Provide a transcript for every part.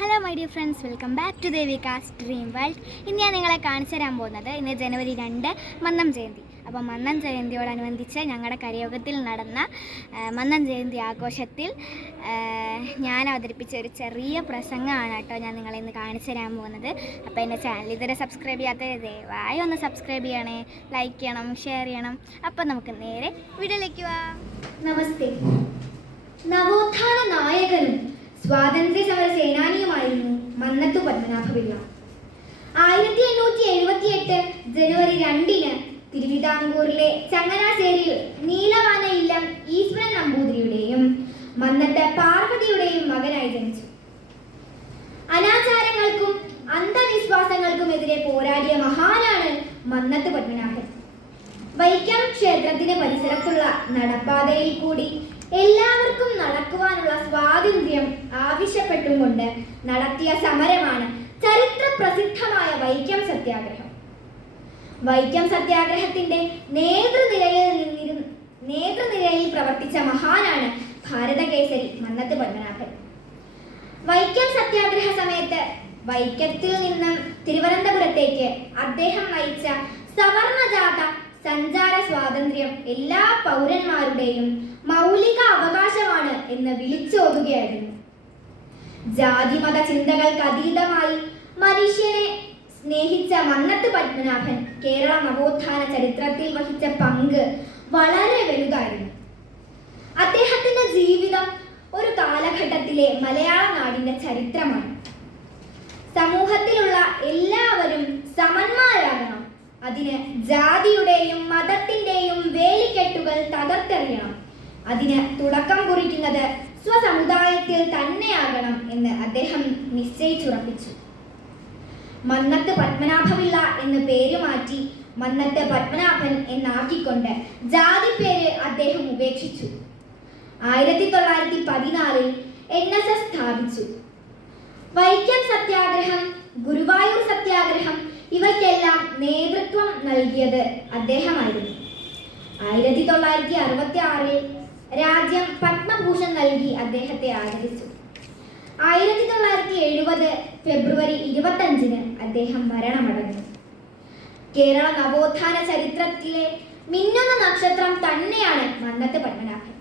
Hello my dear friends welcome back to Devika's dream world ഇന്ന് ഞാൻ നിങ്ങളെ കാണിച്ചു തരാൻ പോകുന്നത് ഇന്ന് ജനുവരി രണ്ട് മന്നം ജയന്തി. അപ്പോൾ മന്നം ജയന്തിയോടനുബന്ധിച്ച് ഞങ്ങളുടെ കരയോഗത്തിൽ നടന്ന മന്നം ജയന്തി ആഘോഷത്തിൽ ഞാൻ അവതരിപ്പിച്ച ഒരു ചെറിയ പ്രസംഗമാണ് കേട്ടോ ഞാൻ നിങ്ങളെ ഇന്ന് കാണിച്ചു തരാൻ പോകുന്നത്. അപ്പോൾ എന്റെ ചാനൽ ഇതുവരെ സബ്സ്ക്രൈബ് ചെയ്യാത്ത ദയവായി ഒന്ന് സബ്സ്ക്രൈബ് ചെയ്യണേ ലൈക്ക് ചെയ്യണം ഷെയർ ചെയ്യണം. അപ്പോൾ നമുക്ക് നേരെ വീഡിയോയിലേക്ക് വാ. നമസ്തേ. നവോത്ഥാന സ്വാതന്ത്ര്യ സമര സേനാനിയുമായിരുന്നു മന്നത്തു പത്മനാഭപിള്ള. ആയിരത്തി എണ്ണൂറ്റി എഴുപത്തി എട്ട് ജനുവരി രണ്ടിന് തിരുവിതാംകൂറിലെ ചങ്ങനാശ്ശേരിയിൽ നീലവാന ഇല്ലം ഈശ്വരൻ നമ്പൂതിരിയുടെയും മന്നത്ത് പാർവതിയുടെയും മകനായി ജനിച്ചു. അനാചാരങ്ങൾക്കും അന്ധവിശ്വാസങ്ങൾക്കും എതിരെ പോരാടിയ മഹാനാണ് മന്നത്ത് പത്മനാഭൻ. വൈക്കം ക്ഷേത്രത്തിന് പരിസരത്തുള്ള നടപ്പാതയിൽ കൂടി എല്ലാവർക്കും നടക്കുവാനുള്ള സ്വാതന്ത്ര്യം ആവശ്യപ്പെട്ടും കൊണ്ട് നടത്തിയ സമരമാണ് ചരിത്ര പ്രസിദ്ധമായ വൈക്കം സത്യാഗ്രഹം. വൈക്കം സത്യാഗ്രഹത്തിന്റെ നേതൃനിരയിൽ നിന്നിരു നേതൃനിരയിൽ പ്രവർത്തിച്ച മഹാനാണ് ഭാരതകേസരി മന്നത്ത് പത്മനാഭൻ. വൈക്കം സത്യാഗ്രഹ സമയത്ത് വൈക്കത്തിൽ നിന്നും തിരുവനന്തപുരത്തേക്ക് അദ്ദേഹം നയിച്ച സവർണജാഥ സഞ്ചാര സ്വാതന്ത്ര്യം എല്ലാ പൗരന്മാരുടെയും മൗലിക അവകാശമാണ് എന്ന് വിളിച്ചോതുകയായിരുന്നു. ജാതിമത ചിന്തകൾക്ക് അതീതമായി മനുഷ്യനെ സ്നേഹിച്ച മന്നത്ത് പത്മനാഭൻ കേരള നവോത്ഥാന ചരിത്രത്തിൽ വഹിച്ച പങ്ക് വളരെ വലുതായിരുന്നു. അദ്ദേഹത്തിന്റെ ജീവിതം ഒരു കാലഘട്ടത്തിലെ മലയാള നാടിന്റെ ചരിത്രമാണ്. സമൂഹത്തിലുള്ള എല്ലാവരും സമന്മാരാകണം അതിന് ജാതിയുടെയും മതത്തിന്റെയും വേലിക്കെട്ടുകൾ തകർത്തെറിയണം. അതിന് തുടക്കം കുറിക്കുന്നത് സ്വസമുദായത്തിൽ തന്നെയാകണം എന്ന് അദ്ദേഹം നിശ്ചയിച്ചുറപ്പിച്ചു. മന്നത്ത് പത്മനാഭപിള്ള എന്ന് പേര് മാറ്റി മന്നത്ത് പത്മനാഭൻ എന്നാക്കിക്കൊണ്ട് ജാതി പേര് അദ്ദേഹം ഉപേക്ഷിച്ചു. ആയിരത്തി തൊള്ളായിരത്തി പതിനാലിൽ എൻ എസ് എസ് സ്ഥാപിച്ചു. വൈക്കം സത്യാഗ്രഹം ഗുരുവായൂർ സത്യാഗ്രഹം ഇവയ്ക്കെല്ലാം നേതൃത്വം നൽകിയത് അദ്ദേഹമായിരുന്നു. ആയിരത്തി തൊള്ളായിരത്തി അറുപത്തി ആറിൽ രാജ്യം പത്മഭൂഷൺ നൽകി അദ്ദേഹത്തെ ആദരിച്ചു. ആയിരത്തി തൊള്ളായിരത്തി എഴുപത് ഫെബ്രുവരി ഇരുപത്തഞ്ചിന് അദ്ദേഹം മരണമടഞ്ഞു. കേരള നവോത്ഥാന ചരിത്രത്തിലെ മിന്നുന്ന നക്ഷത്രം തന്നെയാണ് മന്നത്ത് പത്മനാഭൻ.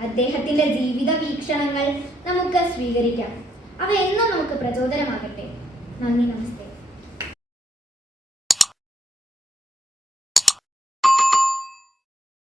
അദ്ദേഹത്തിന്റെ ജീവിത വീക്ഷണങ്ങൾ നമുക്ക് സ്വീകരിക്കാം. അവ എന്നും നമുക്ക് പ്രചോദനമാകട്ടെ. നന്ദി നമസ്തേ.